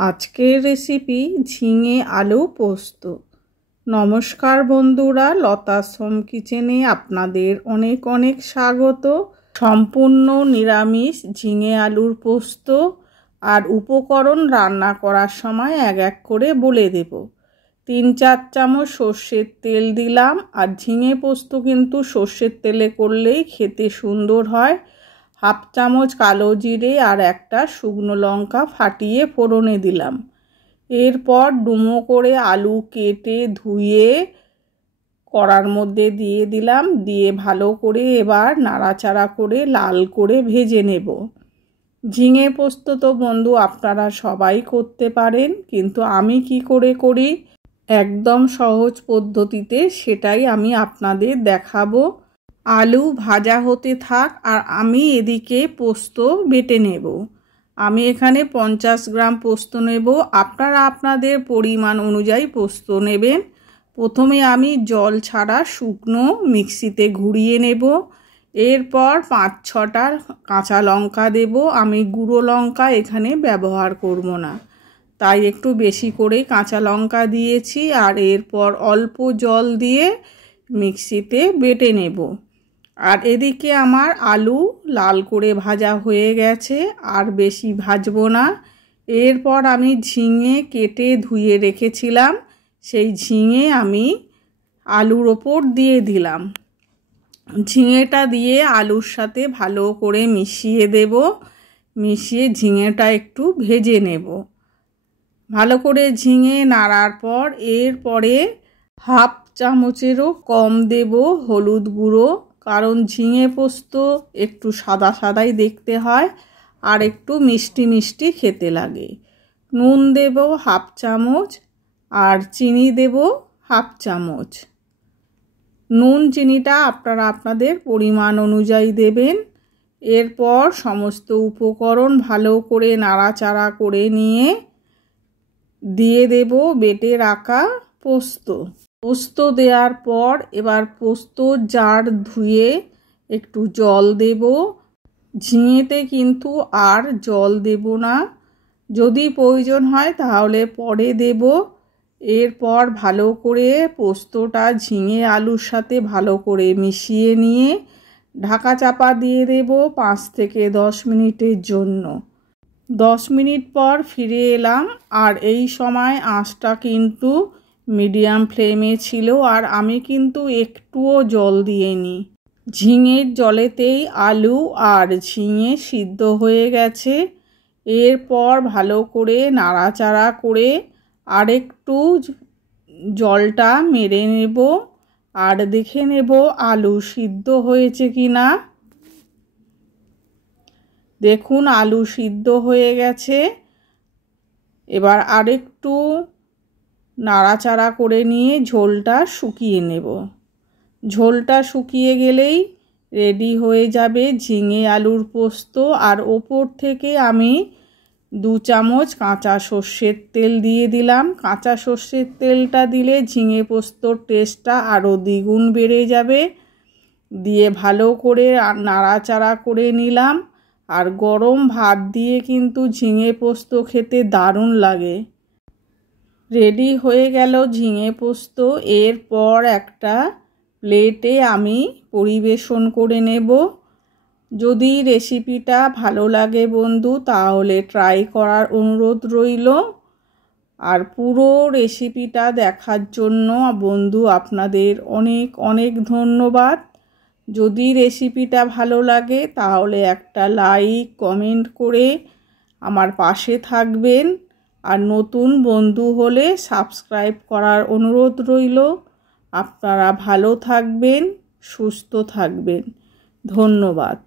আজকের রেসিপি ঝিঙে আলু পোস্ত। নমস্কার বন্ধুরা, লতাস হোম কিচেনে আপনাদের অনেক অনেক স্বাগত। সম্পূর্ণ নিরামিষ ঝিঙে আলুর পোস্ত আর উপকরণ রান্না করার সময় এক এক করে বলে দেব। 3-4 চামচ সর্ষের তেল দিলাম, আর ঝিঙে পোস্ত কিন্তু সর্ষের তেলে করলেই খেতে সুন্দর হয়। 1/2 চামচ কালো জিরে আর একটা শুকনো লঙ্কা ফাটিয়ে ফোড়নে দিলাম। এরপর ডুমো করে আলু কেটে ধুয়ে কড়ার মধ্যে দিয়ে দিলাম। দিয়ে ভালো করে এবার নাড়াচাড়া করে লাল করে ভেজে নেব। ঝিঙে পোস্ত তো বন্ধু আপনারা সবাই করতে পারেন, কিন্তু আমি কি করে করি একদম সহজ পদ্ধতিতে, সেটাই আমি আপনাদের দেখাবো। আলু ভাজা হতে থাক আর আমি এদিকে পোস্ত বেটে নেব। আমি এখানে 50 গ্রাম পোস্ত নেব, আপনারা আপনাদের পরিমাণ অনুযায়ী পোস্ত নেবেন। প্রথমে আমি জল ছাড়া শুকনো মিক্সিতে ঘুরিয়ে নেব। এরপর 5-6টা কাঁচা লঙ্কা দেব। আমি গুঁড়ো লঙ্কা এখানে ব্যবহার করব না, তাই একটু বেশি করে কাঁচা লঙ্কা দিয়েছি। আর এরপর অল্প জল দিয়ে মিক্সিতে বেটে নেব। আর এদিকে আমার আলু লাল করে ভাজা হয়ে গেছে, আর বেশি ভাজবো না। এরপর আমি ঝিঙে কেটে ধুয়ে রেখেছিলাম, সেই ঝিঙে আমি আলুর ওপর দিয়ে দিলাম। ঝিঙেটা দিয়ে আলুর সাথে ভালো করে মিশিয়ে দেব। মিশিয়ে ঝিঙেটা একটু ভেজে নেব। ভালো করে ঝিঙে নাড়ার পর এরপরে 1/2 চামচেরও কম দেব হলুদ গুঁড়ো, কারণ ঝিঙে পোস্ত একটু সাদা সাদাই দেখতে হয় আর একটু মিষ্টি মিষ্টি খেতে লাগে। নুন দেব 1/2 চামচ আর চিনি দেব 1/2 চামচ। নুন চিনিটা আপনারা আপনাদের পরিমাণ অনুযায়ী দেবেন। এরপর সমস্ত উপকরণ ভালো করে নাড়াচাড়া করে নিয়ে দিয়ে দেব বেটে রাখা পোস্ত। পোস্ত দেওয়ার পর এবার পোস্ত জার ধুয়ে একটু জল দেব। ঝিঙেতে কিন্তু আর জল দেব না, যদি প্রয়োজন হয় তাহলে পরে দেব। এরপর ভালো করে পোস্তটা ঝিঙে আলুর সাথে ভালো করে মিশিয়ে নিয়ে ঢাকা চাপা দিয়ে দেব 5 থেকে 10 মিনিটের জন্য। 10 মিনিট পর ফিরে এলাম, আর এই সময় আঁচটা কিন্তু মিডিয়াম ফ্লেমে ছিল, আর আমি কিন্তু একটুও জল দিইনি। ঝিঙের জলেতেই আলু আর ঝিঙে সিদ্ধ হয়ে গেছে। এরপর ভালো করে নাড়াচাড়া করে আরেকটু জলটা মেরে নেব, আর দেখে নেব আলু সিদ্ধ হয়েছে কিনা। দেখুন আলু সিদ্ধ হয়ে গেছে। এবার আরেকটু নাড়াচাড়া করে নিয়ে ঝোলটা শুকিয়ে নেব। ঝোলটা শুকিয়ে গেলেই রেডি হয়ে যাবে ঝিঙে আলুর পোস্ত। আর ওপর থেকে আমি 2 চামচ কাঁচা সর্ষের তেল দিয়ে দিলাম। কাঁচা সর্ষের তেলটা দিলে ঝিঙে পোস্তর টেস্টটা আরও দ্বিগুণ বেড়ে যাবে। দিয়ে ভালো করে নাড়াচাড়া করে নিলাম। আর গরম ভাত দিয়ে কিন্তু ঝিঙে পোস্ত খেতে দারুণ লাগে। রেডি হয়ে গেল ঝিঙে পোস্ত। এরপর একটা প্লেটে আমি পরিবেশন করে নেব। যদি রেসিপিটা ভালো লাগে বন্ধু, তাহলে ট্রাই করার অনুরোধ রইল। আর পুরো রেসিপিটা দেখার জন্য বন্ধু আপনাদের অনেক অনেক ধন্যবাদ। যদি রেসিপিটা ভালো লাগে তাহলে একটা লাইক কমেন্ট করে আমার পাশে থাকবেন। আর নতুন বন্ধু হলে সাবস্ক্রাইব করার অনুরোধ রইল। আপনারা ভালো থাকবেন, সুস্থ থাকবেন। ধন্যবাদ।